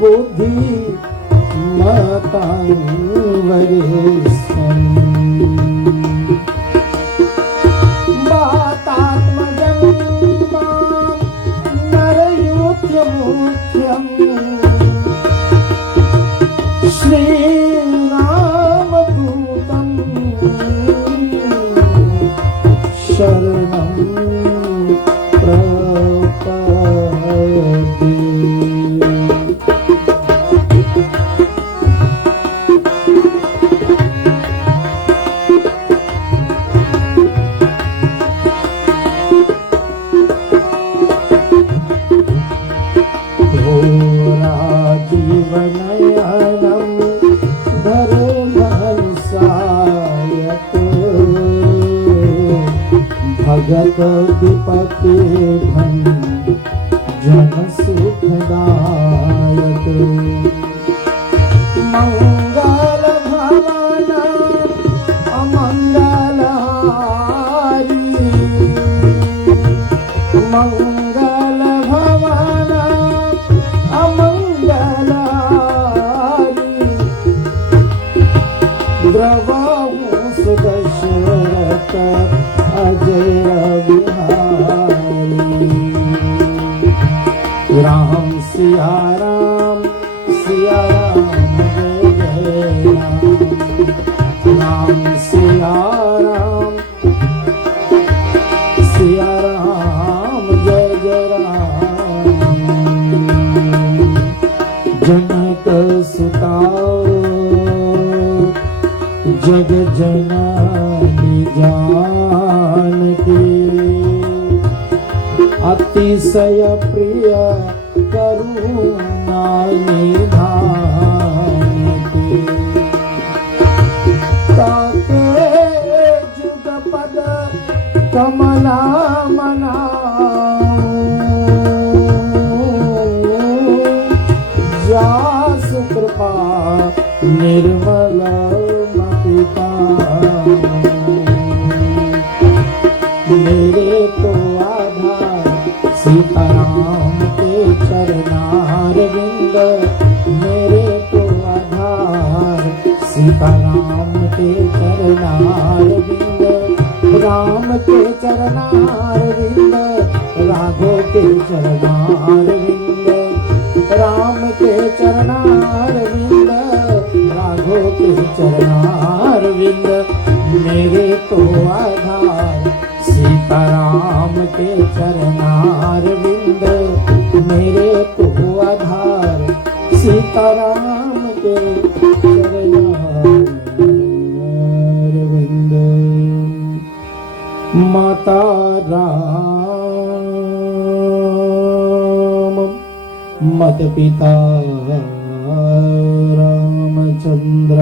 बुद्धि मतां वरिष्ठम् वातात्मजं मां नरयूथ्यमुख्यम् श्रीरामदूतं शरणं प्रपद्ये। जीवनयानं धर्मसायक भगत विपत्ति जन सुखदायक मंगल भवन अमंगलहारी मंगल भवन अमंगलहारी द्रवहु सुदशरथ अजय बिहारी राम सिया राम जय जय राम सिया राम जय जय राम जनक सुता जग जननी जानकी अतिशय प्रिय करुणा निधान की ताके जुग पद कमला मनाऊं जास कृपा निर्मल मेरे तो आधार सीताराम के चरनार विंद मेरे तो आधार सीताराम के चरनार विंद राम के चरनार विंद राघव के चरनार विंद राम के चरनार विंद राघव के चरनार विंद मेरे तो आधार सीताराम के चरनार विंद मेरे तो आधार सीताराम के चरनार विंद माता राम मत पिता रामचंद्र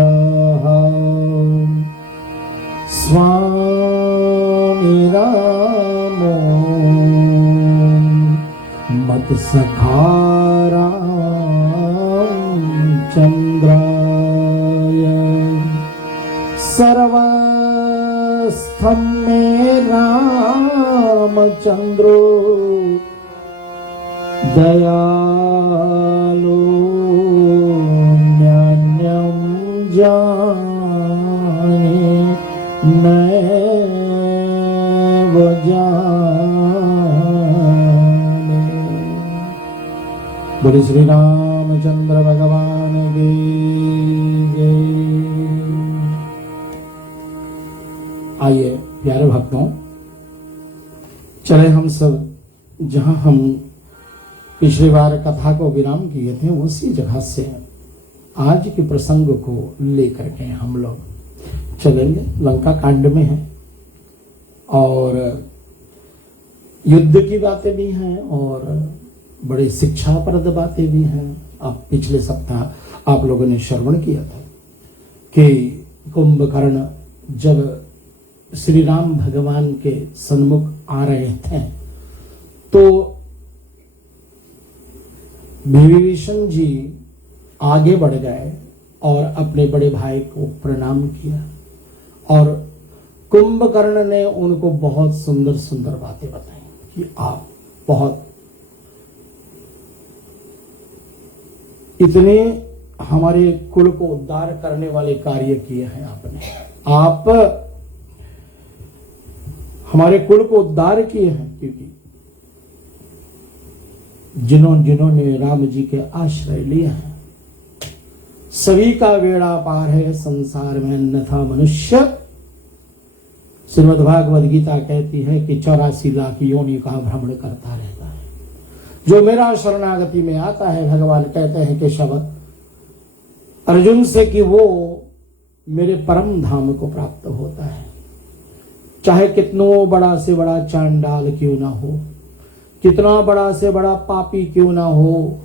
स्वामी रामो मत सखा रामचंद्राय सर्वस्थं मे रामचंद्रो दयालु न्यान्यं जाने नैव जाने। बोले श्री रामचंद्र भगवान की जय। आइए प्यारे भक्तों, चले हम सब जहां हम पिछली बार कथा को विराम किए थे उसी जगह से आज के प्रसंग को लेकर के हम लोग चलेंगे। लंका कांड में है और युद्ध की बातें भी हैं और बड़ी शिक्षाप्रद बातें भी हैं। अब पिछले सप्ताह आप लोगों ने श्रवण किया था कि कुंभकर्ण जब श्री राम भगवान के सन्मुख आ रहे थे तो विभीषण जी आगे बढ़ गए और अपने बड़े भाई को प्रणाम किया और कुंभकर्ण ने उनको बहुत सुंदर सुंदर बातें बताई कि आप बहुत इतने हमारे कुल को उद्धार करने वाले कार्य किए हैं आपने। आप हमारे कुल को उद्धार किए हैं, क्योंकि जिन्होंने राम जी के आश्रय लिया है, सभी का बेड़ा पार है संसार में, अन्यथा मनुष्य, श्रीमद् भागवत गीता कहती है कि 84 लाख योनि का भ्रमण करता रहता है। जो मेरा शरणागति में आता है, भगवान कहते हैं कि शब्द अर्जुन से कि वो मेरे परम धाम को प्राप्त होता है। चाहे कितनो बड़ा से बड़ा चांडाल क्यों ना हो, कितना बड़ा से बड़ा पापी क्यों ना हो,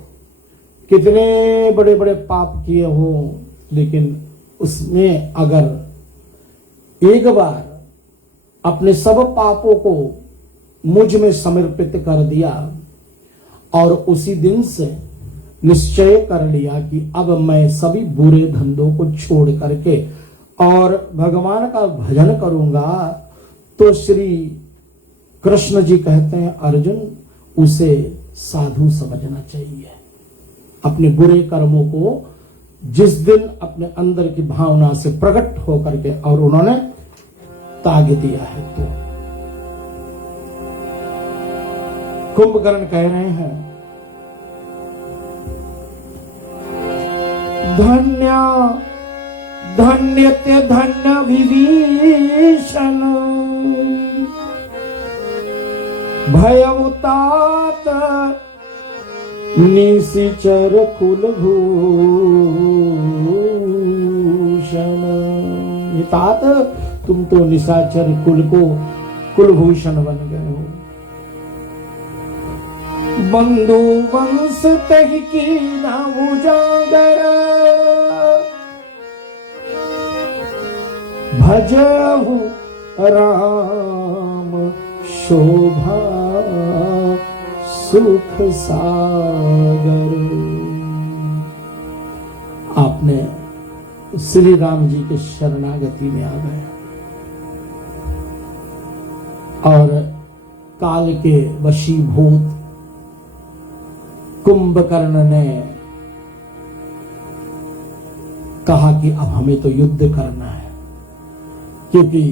कितने बड़े बड़े पाप किए हो, लेकिन उसने अगर एक बार अपने सब पापों को मुझ में समर्पित कर दिया और उसी दिन से निश्चय कर लिया कि अब मैं सभी बुरे धंधों को छोड़ करके और भगवान का भजन करूंगा, तो श्री कृष्ण जी कहते हैं अर्जुन उसे साधु समझना चाहिए। अपने बुरे कर्मों को जिस दिन अपने अंदर की भावना से प्रकट होकर के और उन्होंने त्याग दिया है, तो कुंभकर्ण कह रहे हैं धन्य धन्यते धन्य विभीषण भयउतात निशिचर कुलभूषण। तात तुम तो निशाचर कुल को कुलभूषण बन गए हो। बंधु वंश तहि की ना उजागर भजहु राम शोभा सुख सागर। आपने श्री राम जी के शरणागति में आ गए और काल के वशीभूत कुंभकर्ण ने कहा कि अब हमें तो युद्ध करना है, क्योंकि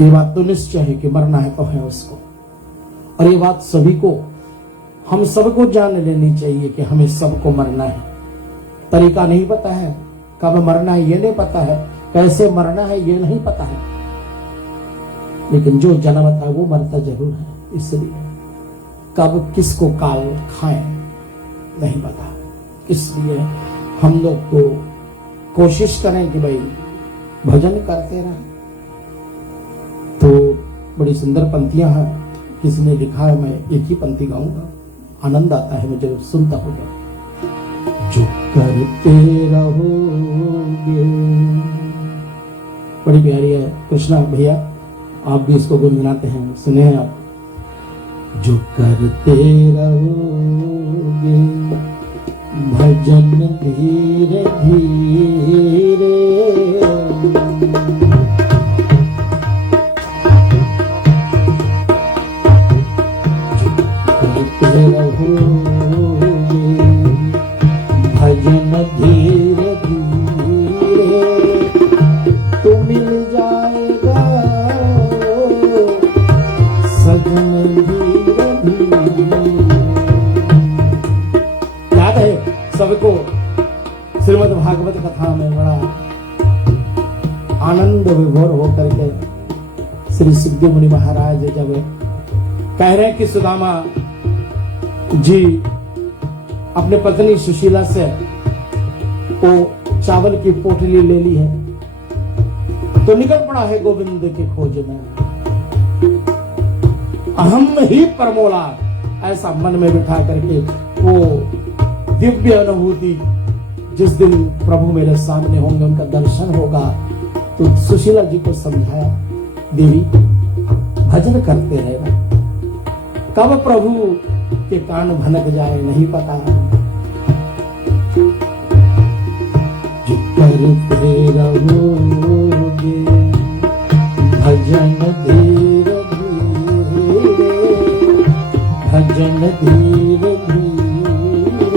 ये बात तो निश्चय है कि मरना है तो है उसको। और ये बात सभी को, हम सबको जान लेनी चाहिए कि हमें सबको मरना है। तरीका नहीं पता है, कब मरना है ये नहीं पता है, कैसे मरना है ये नहीं पता है, लेकिन जो जन्मता है वो मरता जरूर है। इसलिए कब किसको काल खाए नहीं पता, इसलिए हम लोग को कोशिश करें कि भाई भजन करते रहें। तो बड़ी सुंदर पंक्तियां हैं, किसी ने लिखा है, मैं एक ही पंक्ति गाऊंगा, आनंद आता है मुझे सुनता हूं। जो करते रहोगे, बड़ी प्यारी है। कृष्णा भैया आप भी इसको गुनगुनाते हैं, सुने हैं आप। जो करते रहोगे भजन धीरे धीरे, करते रहोगे भजन धीरे धीरे, तो मिल जाएगा सजन धीरे धीरे। याद है सबको श्रीमद् भागवत कथा में बड़ा आनंद विभोर होकर के श्री सुखदेव मुनि महाराज जब कह रहे हैं कि सुदामा जी अपने पत्नी सुशीला से वो चावल की पोटली ले ली है, तो निकल पड़ा है गोविंद के खोज में। अहम ही परमोला, ऐसा मन में बिठा करके वो दिव्य अनुभूति, जिस दिन प्रभु मेरे सामने होंगे, उनका दर्शन होगा। तो सुशीला जी को समझाया, देवी भजन करते रहना, कब प्रभु के कान भनक जाए नहीं पता। जो करते रहोगे भजन धीरे धीरे, भजन धीरे धीरे,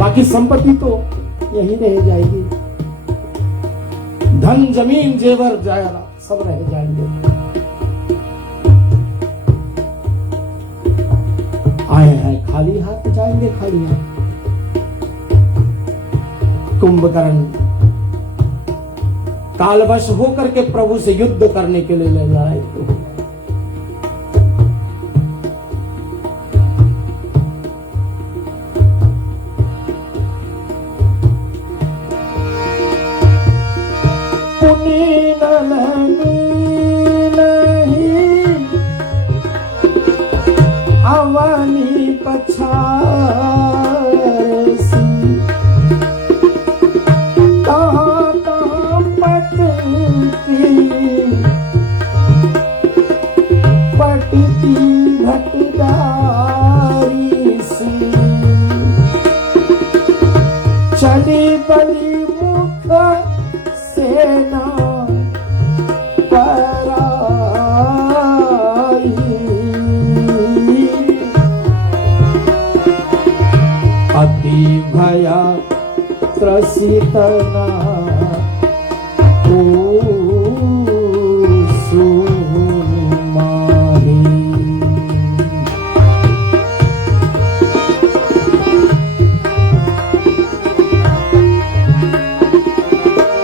बाकी संपत्ति तो यही रह जाएगी, धन जमीन जेवर जायरा सब रह जाएंगे। आए हैं खाली हाथ, जाएंगे खाली हाथ। कुंभकर्ण कालवश होकर के प्रभु से युद्ध करने के लिए लड़ाई तो अवनी पछासी कहाँ कहाँ पटती भटदारी सी चली बली मुख सेना अति भया त्रसितना सुमारी।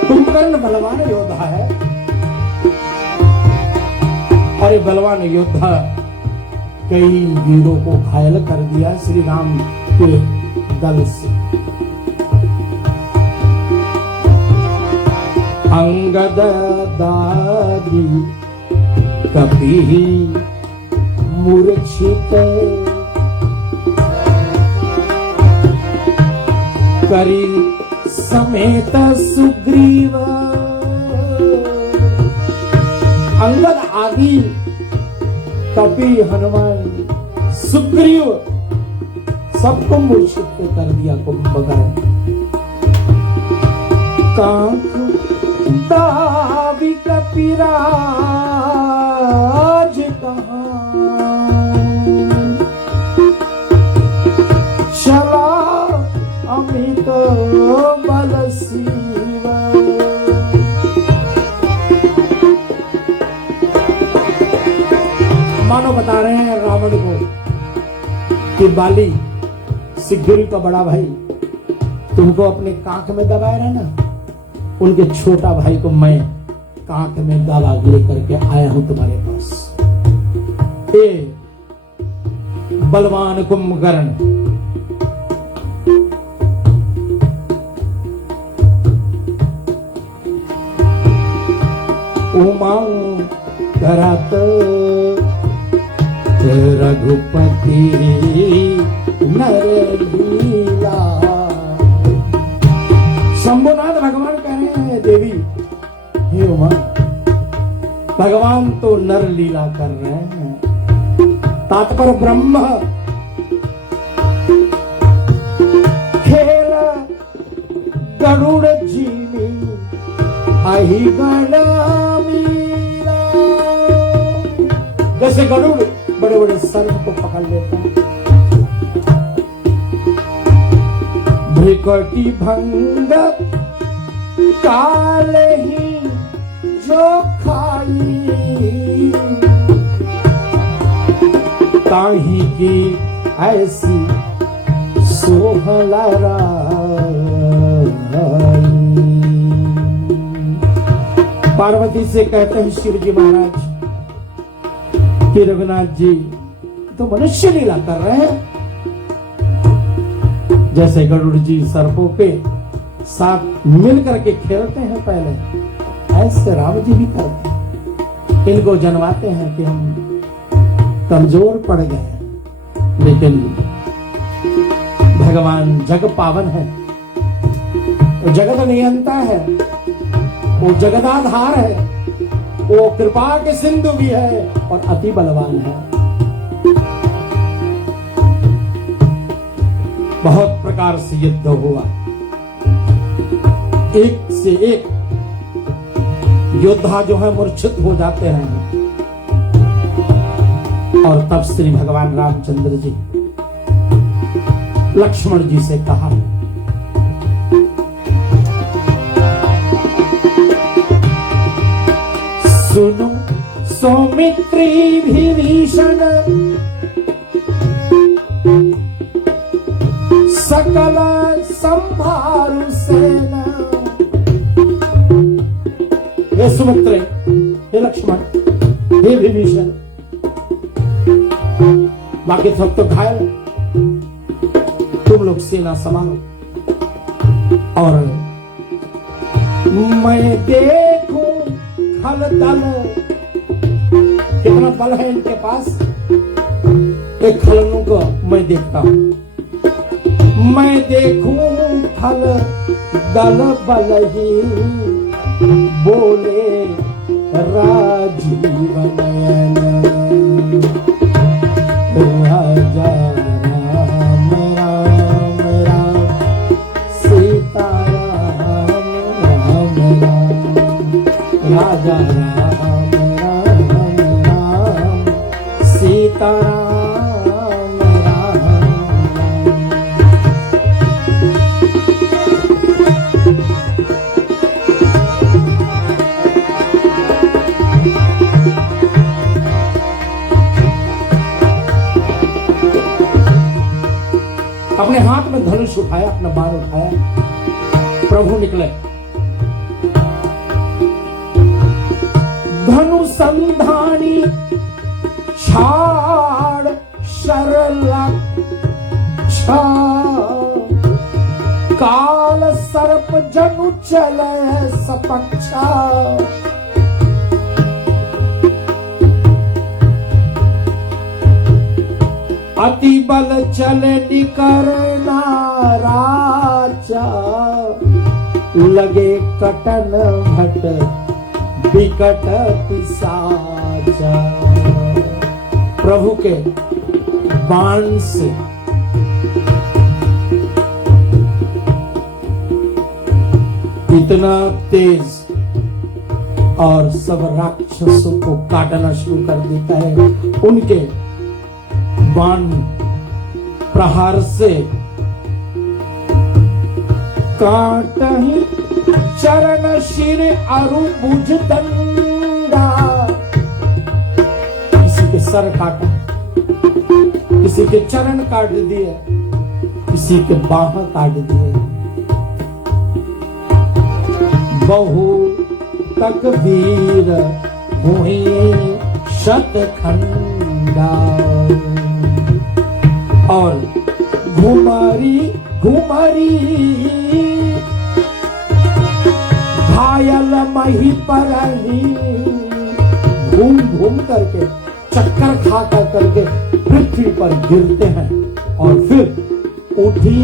कुंभकर्ण बलवान योद्धा है और ये बलवान योद्धा कई वीरों को घायल कर दिया श्री राम के दल से। अंगद दादी कपि मूर्छित करी समेत सुग्रीव। अंगद आदि कपि हनुमान सुग्रीव सबको मूर्छित कर दिया कुंभकर्ण। कांख दावी कपिराज कहाँ चला अमित बल शिवा। मानो बता रहे हैं रावण को कि बाली सुग्रीव का बड़ा भाई तुमको अपने कांख में दबाए रहना, उनके छोटा भाई को मैं कांख में दबा लेकर के आया हूं तुम्हारे पास। ए बलवान कुंभकर्ण, उमांग करत रघुपति नर लीला। शंभुनाथ भगवान कह रहे हैं देवी हे उमा, भगवान तो नर लीला कर रहे हैं। तात्पर्य ब्रह्म खेल गरुड़ जीवी आही गणमीरा। जैसे गरुड़ बड़े बड़े सर्प को पकड़ लेता है, भ्रिकटी भंग काल ही जो खाई, ताही की ऐसी सोहलरा। पार्वती से कहते हैं शिव जी महाराज कि रघुनाथ जी तो मनुष्य लीला कर रहे हैं। जैसे गरुड़ जी सर्पों के साथ मिल करके खेलते हैं पहले, ऐसे राम जी भी करते हैं। इनको जनवाते हैं कि हम कमजोर पड़ गए, लेकिन भगवान जग पावन है, वो जगत नियंता है, वो जगदाधार है, वो कृपा के सिंधु भी है और अति बलवान है। बहुत प्रकार से युद्ध हुआ, एक से एक योद्धा जो है मूर्छित हो जाते हैं। और तब श्री भगवान रामचंद्र जी लक्ष्मण जी से कहा सुनो सौमित्री विभीषण सकल संभारु सेना। हे सुमित्रे, हे लक्ष्मण, हे विभीषण, बाकी सब तो घायल, तुम लोग सेना संभालो और मैं देखूं खल दल, कितना बल है इनके पास, एक खलनों को मैं देखता हूं। मैं देखूं खल दल बलही, बोले राजीव नयन। राजा राम राम राम, सीता राम राम राम, राजा राम राम राम, सीता राम राम। अपने हाथ में धनुष उठाया, अपना बाण उठाया, प्रभु निकले। धनुसंधानी छाड़ शरलक, काल सर्प जनु चले सपक्षा। अति बल चले निकरना राजा, लगे कटन भट विकट पिशाचा। प्रभु के बाण से इतना तेज और सब राक्षसों को काटना शुरू कर देता है। उनके बाण प्रहार से काटहि चरण शिर अरु भुज दंडा। किसी के सर काटा, किसी के चरण काट दिए, किसी के बाह काट दिए। बहु तक वीर हुए शतखंडा। और घुमारी घुमारी घायल मही पर ही, घूम घूम करके चक्कर खा कर करके पृथ्वी पर गिरते हैं। और फिर उठी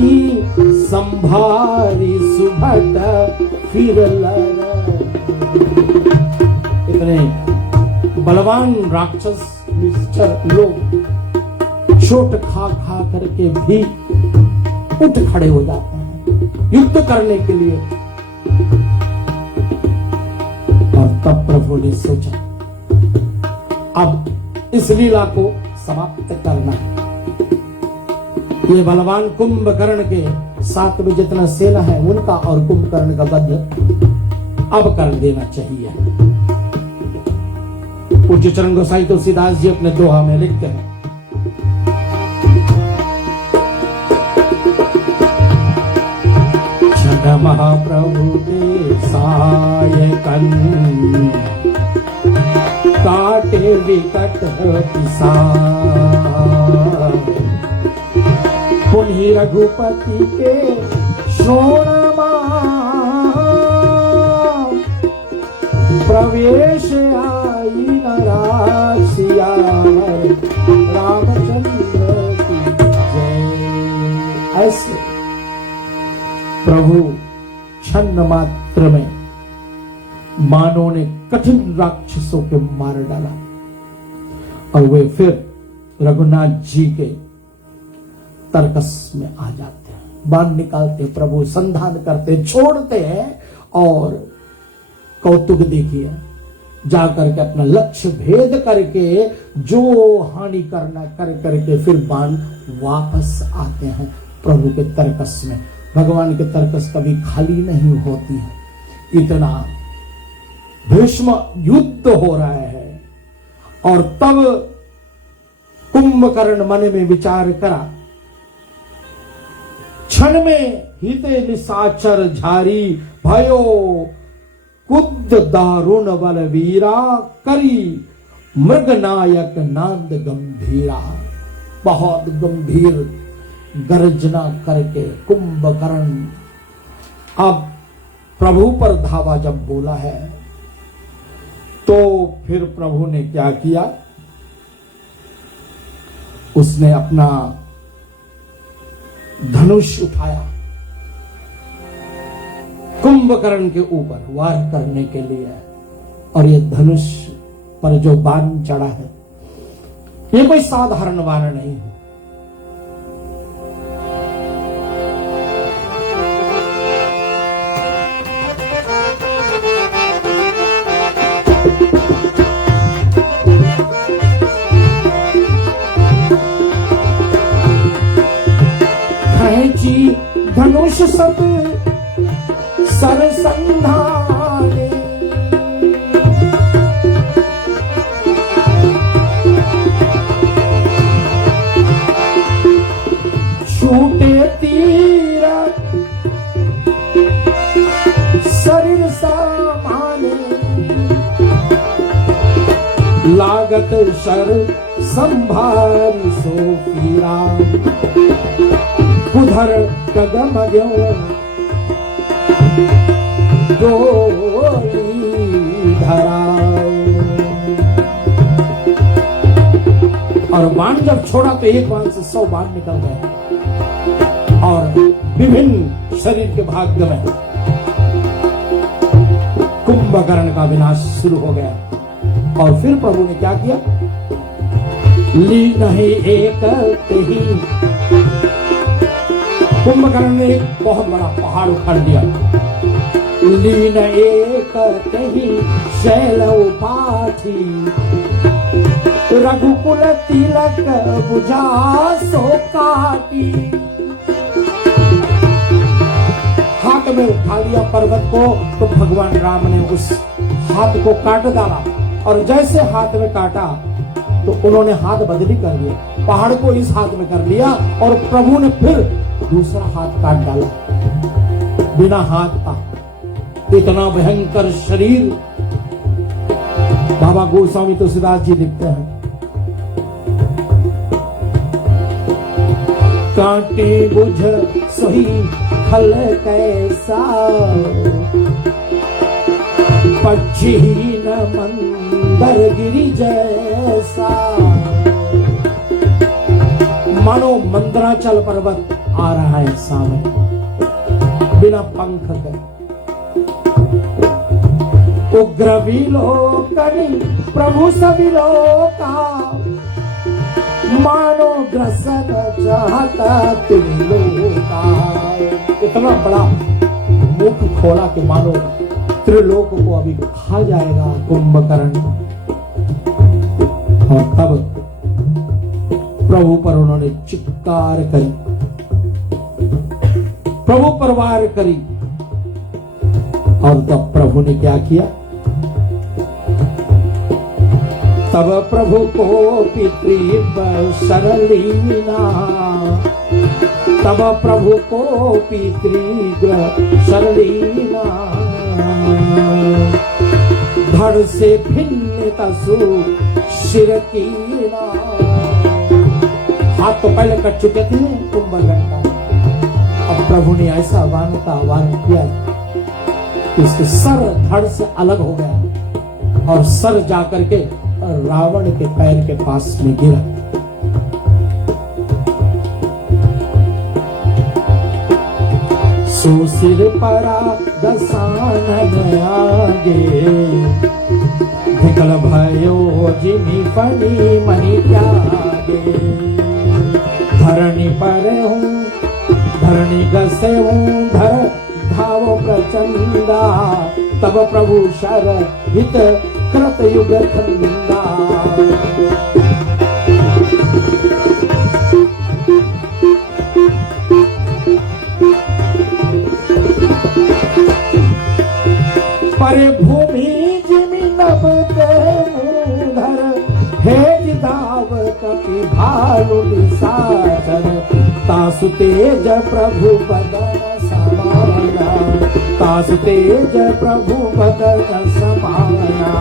संभारी सुभट फिर लड़। इतने बलवान राक्षस निश्चर लोग चोट खा खा करके भी उठ खड़े हो जाते हैं युद्ध करने के लिए। और तब प्रभु ने सोचा अब इस लीला को समाप्त करना है। ये बलवान कुंभकर्ण के साथ में जितना सेना है उनका और कुंभकर्ण का वध अब कर देना चाहिए। पूज्य चरण गोसाई तुलसीदास जी अपने दोहा में लिखते हैं, महाप्रभु के सायकन काटे विकट पिशाच। पुनि रघुपति के श्रोणमा प्रवेश आई नरासिया। रामचंद्र की जय। ऐसे प्रभु क्षण मात्र में मानव ने कठिन राक्षसों के मार डाला और वे फिर रघुनाथ जी के तरकस में आ जाते हैं। बाण निकालते प्रभु, संधान करते, छोड़ते हैं और कौतुक देखिए, जाकर के अपना लक्ष्य भेद करके जो हानि करना कर करके फिर बाण वापस आते हैं प्रभु के तरकस में। भगवान के तरकस कभी खाली नहीं होती है। इतना भीष्म युद्ध हो रहा है। और तब कुंभकर्ण मन में विचार करा, क्षण में हिते निशाचर झारी भयो कुद दारुण बलवीरा करी मृगनायक नांद गंभीरा। बहुत गंभीर गर्जना करके कुंभकर्ण अब प्रभु पर धावा जब बोला है, तो फिर प्रभु ने क्या किया, उसने अपना धनुष उठाया कुंभकर्ण के ऊपर वार करने के लिए। और ये धनुष पर जो बाण चढ़ा है, ये कोई साधारण बाण नहीं है। धनुष सब सरसंधाने छूटे तीर शरीर सामाने लागत शर संभार सो पीरा उधर कदम ग्यों डोरी धरा। और बाण जब छोड़ा तो एक बाण से 100 बाण निकल गए और विभिन्न शरीर के भाग में कुंभकर्ण का विनाश शुरू हो गया। और फिर प्रभु ने क्या किया, ली नहीं एक ही कुंभकर्ण ने एक बहुत बड़ा पहाड़ उखाड़ लिया। लीन एक कहीं शैल उपाठी रघुकुल तिलक बुझा सो काटी। हाथ में उठा लिया पर्वत को, तो भगवान राम ने उस हाथ को काट डाला। और जैसे हाथ में काटा तो उन्होंने हाथ बदली कर लिया, पहाड़ को इस हाथ में कर लिया और प्रभु ने फिर दूसरा हाथ काट डाला बिना हाथ का। इतना भयंकर शरीर। बाबा गोस्वामी तुलसीदास जी लिखते हैं, कांटे बुझ सोही खल कैसा पक्षी न मंदर गिरी जैसा। मानो मंदराचल पर्वत आ रहा है सामने बिना पंख के। उग्र विलोकनी प्रभु सविलोका मानो ग्रसन चाहता त्रिलोका। इतना बड़ा मुख खोला कि मानो त्रिलोक को अभी खा जाएगा कुंभकर्ण। और तब प्रभु पर उन्होंने चित्कार करी, प्रभु पर वार करी। और तब प्रभु ने क्या किया, तब प्रभु को पितृ शरलीना, तब प्रभु को पितृ शरलीना। धड़ से भिन्न तसु शिर कीना। हाथ तो पहले कट चुके थे कुंभकर्ण का, अब प्रभु ने ऐसा वाण का वार किया कि इसके सर धड़ से अलग हो गया और सर जाकर के रावण के पैर के पास में गिरा। सो सिर परा दसानन आगे धिकल भयो जिमी फनी मनी त्यागे। धरणी पर हूँ धरणी गसे हूँ धर धाव प्रचंदा। तब प्रभु शर हित कृत युग खंदा। परे भूमि ते मुंधर हे जिदाव कपि भालु निशाचर तासु तेज प्रभु बदन समाना तासु तेज प्रभु बदन समाना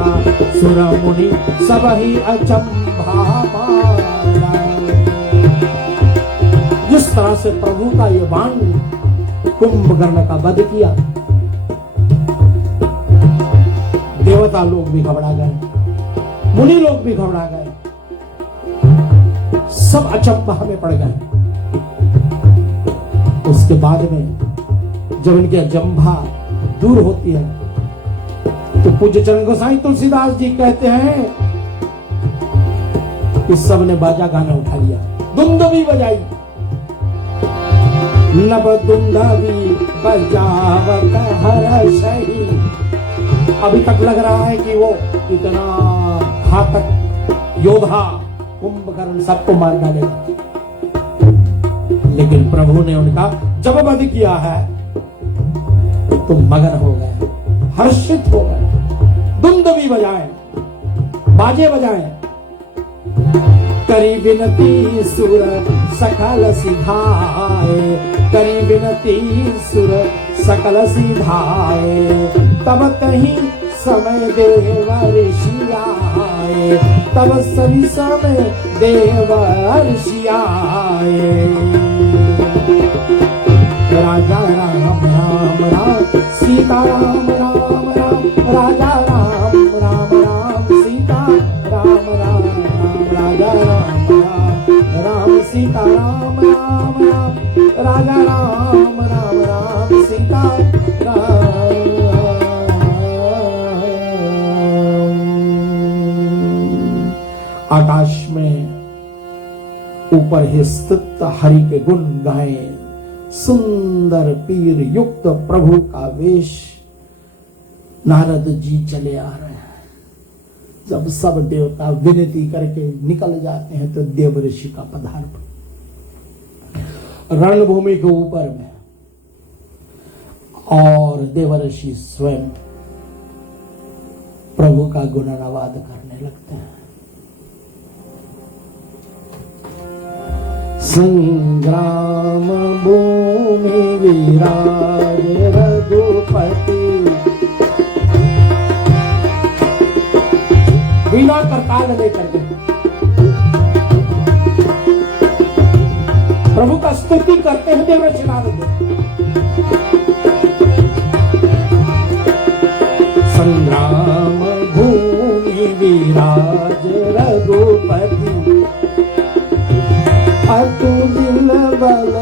सुर मुनि सबहि अचंभा माना। जिस तरह से प्रभु का ये बाण कुंभकर्ण का वध किया, देवता लोग भी घबरा गए, मुनि लोग भी घबरा गए, सब अचंभा में पड़ गए। उसके बाद में जब इनकी अचंभा दूर होती है तो पूज्य चरण गोसाई तुलसीदास जी कहते हैं कि सबने बाजा गाना उठा लिया, दुंदुभी बजाई, नभ दुंदुभी बजावत हर्षहि। अभी तक लग रहा है कि वो इतना घातक योद्धा कुंभकर्ण सबको मार डालेगा, लेकिन प्रभु ने उनका जब वध किया है तो मगन हो गए, हर्षित हो गए, दुंदुभी बजाए, बाजे बजाए। करी विनती सुर सकल सिधाए, करी विनती सुर सकल सिधाए, तब तही समय देव ऋषि आए, तब सभी समय देव ऋषि आए। राजा राम राम राम सीता राम राम राम, राजा राम राम राम सीता राम राम राम, राजा राम राम राम सीता राम राम राम, राजा राम राम राम सीता राम। आकाश में ऊपर ही स्थित हरि के गुण गाए, सुंदर पीर युक्त प्रभु का वेश नारद जी चले आ रहे हैं। जब सब देवता विनती करके निकल जाते हैं तो देव ऋषि का पदार्पण रणभूमि के ऊपर में, और देव ऋषि स्वयं प्रभु का गुणानुवाद करने लगते हैं। संग्राम भूमि विराज रघुपति, वीणा करताल लेकर के प्रभु का स्तुति करते हैं देव ऋषि नारद। संग्राम भूमि विराज रघुपति, अतुलिल बल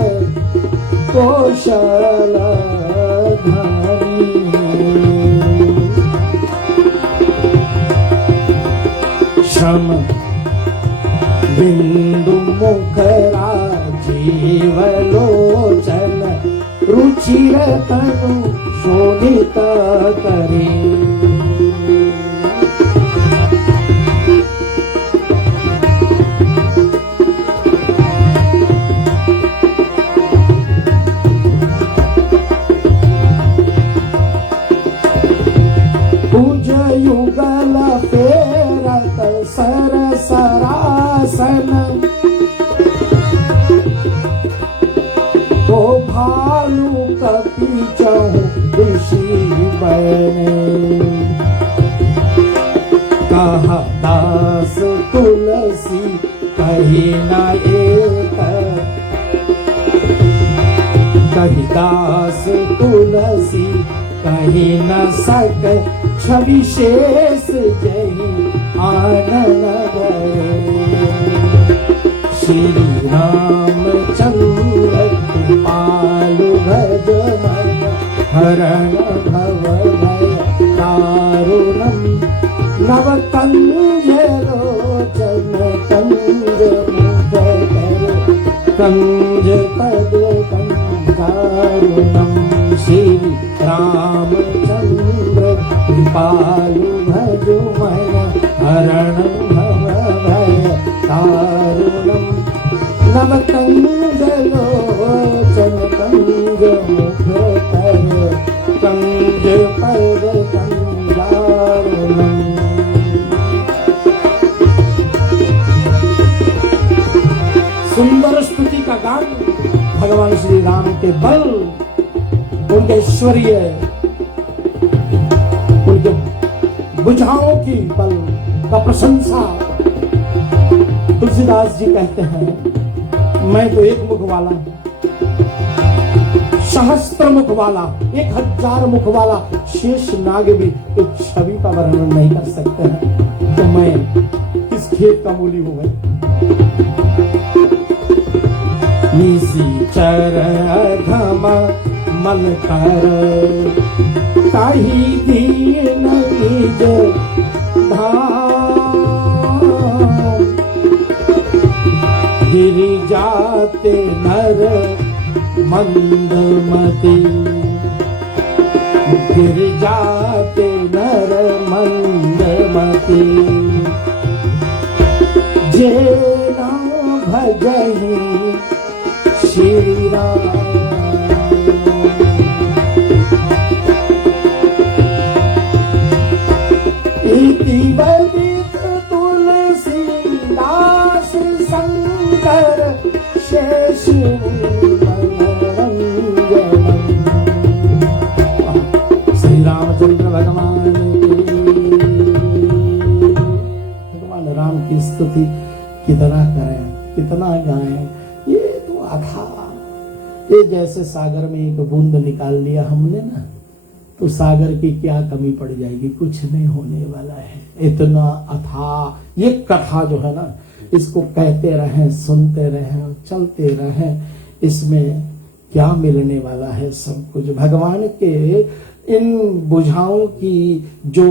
कौशल धनी, श्रम बिंदु मुख राजीव लोचन, रुचिर तनु शोभित करे। युगल फेरत सर सरासन, तो भालू कपि चहु ऋषि बने। कहा दास तुलसी कही न एक, कही दास तुलसी कही न सक, छवि शेष जही आनन गए। श्री राम चंद्र कृपालु भज मन, हरण भव भय दारुणम। नव कंज लोचन कंज मुख कर, कंज पद कंकारुणम। श्री रामचंद्र कृपालु भज मन, हरण भव भय दारुणम। नव कंज लोचन कंज मुख कर, कंज पद कंकारुणम। उनके बल, उनके ऐश्वर्य, उनके बुझाओं की बल का प्रशंसा। तुलसीदास जी कहते हैं, मैं तो एक मुख वाला हूं, सहस्त्र मुख वाला, 1000 मुख वाला शेष नाग भी एक छवि का वर्णन नहीं कर सकते हैं, तो मैं किस खेत का मूली हूं? मैं निशिचर अधम मल कर ताही दीन निज धाम, गिरि जाते नर मंदमती, गिर जाते नर मंदमती, जे ना भजहि श्री राम। इति बदित तुलसीदास शंकर शेष भगवान की स्तुति कितना करें, कितना गाएं, ये तो अथा। ये जैसे सागर में एक बूंद निकाल लिया हमने ना, तो सागर की क्या कमी पड़ जाएगी? कुछ नहीं होने वाला है। इतना अथा ये कथा जो है ना, इसको कहते रहें, सुनते रहें, चलते रहें, इसमें क्या मिलने वाला है? सब कुछ भगवान के इन बुझाओं की जो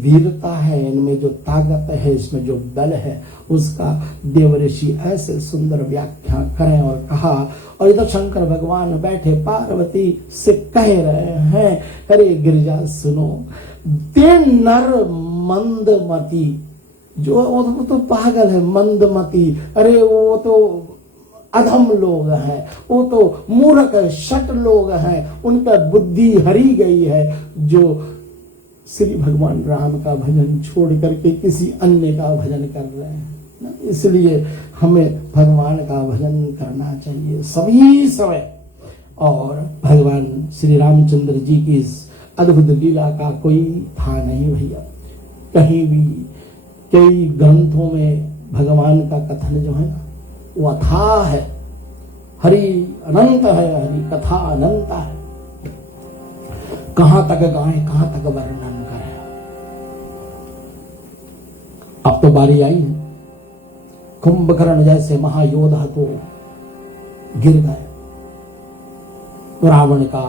वीरता है, इनमें जो ताकत है, इसमें जो बल है, उसका देवऋषि ऐसे सुंदर व्याख्या करें और कहा। और इधर शंकर भगवान बैठे पार्वती से कह रहे हैं, अरे गिरिजा सुनो, ते नर मंदमती, जो वो तो पागल है, मंदमती, अरे वो तो अधम लोग हैं, वो तो मूर्ख शट लोग हैं, उनका बुद्धि हरी गई है, जो श्री भगवान राम का भजन छोड़ करके किसी अन्य का भजन कर रहे हैं। इसलिए हमें भगवान का भजन करना चाहिए सभी समय। और भगवान श्री रामचंद्र जी की इस अद्भुत लीला का कोई था नहीं भैया। कहीं भी कई ग्रंथों में भगवान का कथन जो है ना, वो अथाह है। हरि अनंत है, हरि कथा अनंत है। कहां तक गाएं, कहां तक वर्णन करें। अब तो बारी आई है, कुंभकर्ण जैसे महायोद्धा तो गिर गए, रावण का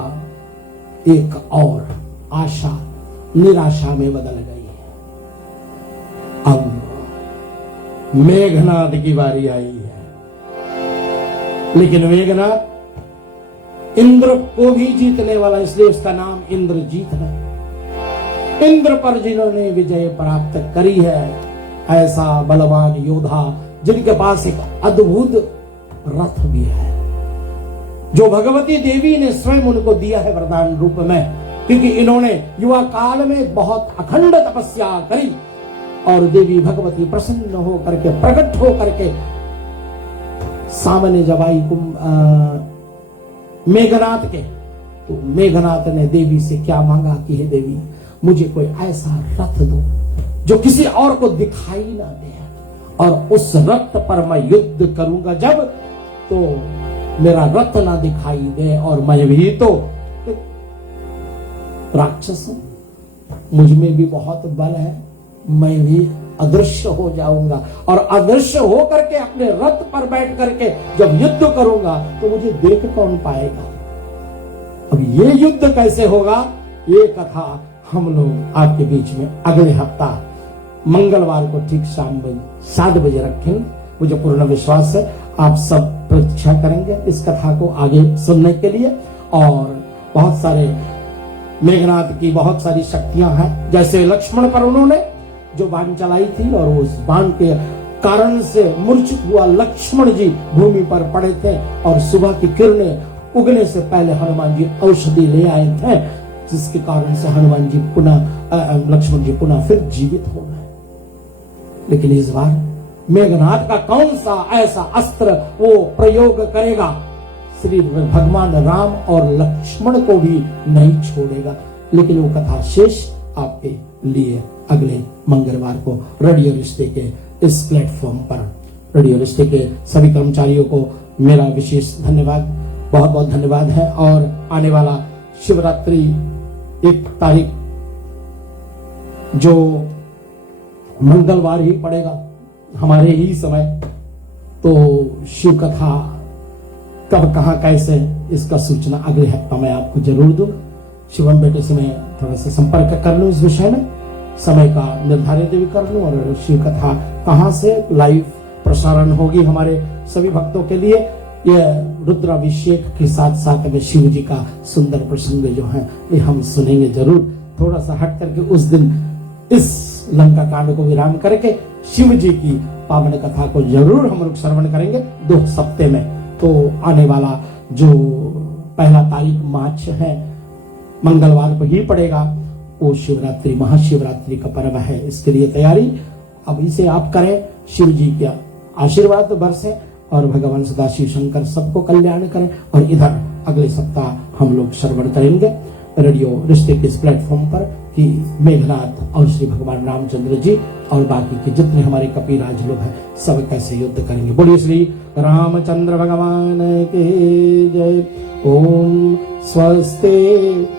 एक और आशा निराशा में बदल गई है। अब मेघनाद की बारी आई है, लेकिन मेघनाद इंद्र को भी जीतने वाला, इसलिए उसका नाम इंद्रजीत है। इंद्र पर जिन्होंने विजय प्राप्त करी है, ऐसा बलवान योद्धा जिनके पास एक अद्भुत रथ भी है, जो भगवती देवी ने स्वयं उनको दिया है वरदान रूप में, क्योंकि इन्होंने युवा काल में बहुत अखंड तपस्या करी और देवी भगवती प्रसन्न हो करके, प्रकट हो करके सामने जब आई मेघनाथ के, तो मेघनाथ ने देवी से क्या मांगा कि हे देवी, मुझे कोई ऐसा रथ दो जो किसी और को दिखाई ना दे, और उस रथ पर मैं युद्ध करूंगा जब, तो मेरा रथ ना दिखाई दे, और मैं भी तो राक्षस हूं, मुझ में भी बहुत बल है, मैं भी अदृश्य हो जाऊंगा, और अदृश्य हो करके अपने रथ पर बैठ करके जब युद्ध करूंगा तो मुझे देख कौन पाएगा। अब ये युद्ध कैसे होगा, ये कथा हम लोग आपके बीच में अगले हफ्ता मंगलवार को ठीक शाम 7 बजे रखेंगे। मुझे पूर्ण विश्वास है आप सब प्रतीक्षा करेंगे इस कथा को आगे सुनने के लिए। और बहुत सारे मेघनाथ की बहुत सारी शक्तियां हैं, जैसे लक्ष्मण पर उन्होंने जो बाण चलाई थी और उस बाण के कारण से मूर्छित हुआ लक्ष्मण जी भूमि पर पड़े थे, और सुबह की किरणें उगने से पहले हनुमान जी औषधि ले आए थे, जिसके कारण से हनुमान जी लक्ष्मण जी पुनः फिर जीवित हो गए। लेकिन इस बार मेघनाथ का कौन सा ऐसा अस्त्र वो प्रयोग करेगा, श्री भगवान राम और लक्ष्मण को भी नहीं छोड़ेगा। लेकिन वो कथा शेष आपके लिए अगले मंगलवार को रेडियो रिश्ते के इस प्लेटफॉर्म पर, रेडियो रिश्ते के सभी कर्मचारियों को मेरा विशेष धन्यवाद, बहुत बहुत धन्यवाद है। और आने वाला शिवरात्रि 1 तारीख जो मंगलवार ही पड़ेगा हमारे ही समय, तो शिव कथा कब कहाँ कैसे इसका सूचना अगले हफ्ता में आपको जरूर दूं। शिवम बेटे से मैं थोड़ा सा संपर्क कर लूं इस विषय में, समय का निर्धारित भी कर लूं और शिव कथा कहाँ से लाइव प्रसारण होगी हमारे सभी भक्तों के लिए। यह रुद्राभिषेक के साथ साथ में शिव जी का सुंदर प्रसंग जो है ये हम सुनेंगे जरूर। थोड़ा सा हट करके उस दिन इस लंका कांड को विराम करके शिव जी की पावन कथा को जरूर हम लोग श्रवण करेंगे 2 सप्ताह में। तो आने वाला जो 1 तारीख मार्च है मंगलवार को ही पड़ेगा, वो शिवरात्रि महाशिवरात्रि का पर्व है। इसके लिए तैयारी अभी से आप करें, शिव जी का आशीर्वाद बरसे और भगवान सदाशिव शंकर सबको कल्याण करें। और इधर अगले सप्ताह हम लोग श्रवण करेंगे रेडियो रिश्ते के इस प्लेटफॉर्म पर कि मेघनाथ और श्री भगवान रामचंद्र जी और बाकी के जितने हमारे कपिराज लोग हैं सब कैसे युद्ध करेंगे। बोलिए श्री रामचंद्र भगवान के जय। ओम स्वस्ते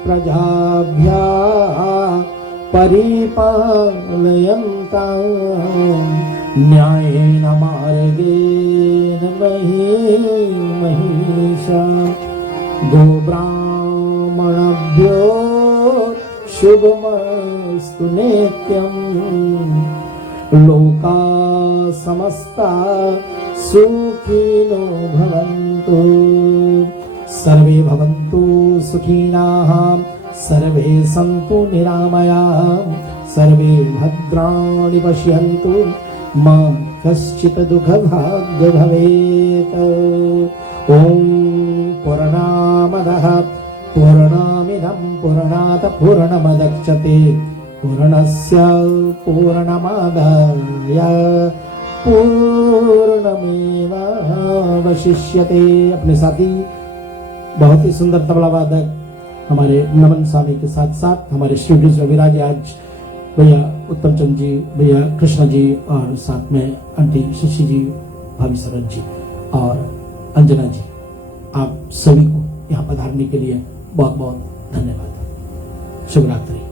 प्रजाभ्या परिपालयन्तां न्यायेन मार्गेण महिषा गोब्राह्मणभ्यो शुभमस्तु नित्यं लोका समस्ता सुखिनो भवन्तु सर्वे भवन्तु सुखिनः सर्वे सन्तु निरामयाः सर्वे भद्राणि पश्यन्तु मा कश्चित् दुःखभाग् भवेत्। ॐ पूर्णमदः पूर्णमिदं पूर्णात् पूर्णमुदच्यते पूर्णस्य पूर्णमादाय पूर्णमेवावशिष्यते। अपने साथी बहुत ही सुंदर तबला वादक हमारे नमन स्वामी के साथ साथ हमारे स्टूडियो में विराजे आज भैया उत्तम चंद जी, भैया कृष्ण जी और साथ में आंटी शशि जी, भाभी सरद जी और अंजना जी, आप सभी को यहाँ पधारने के लिए बहुत बहुत धन्यवाद। शुभ रात्रि।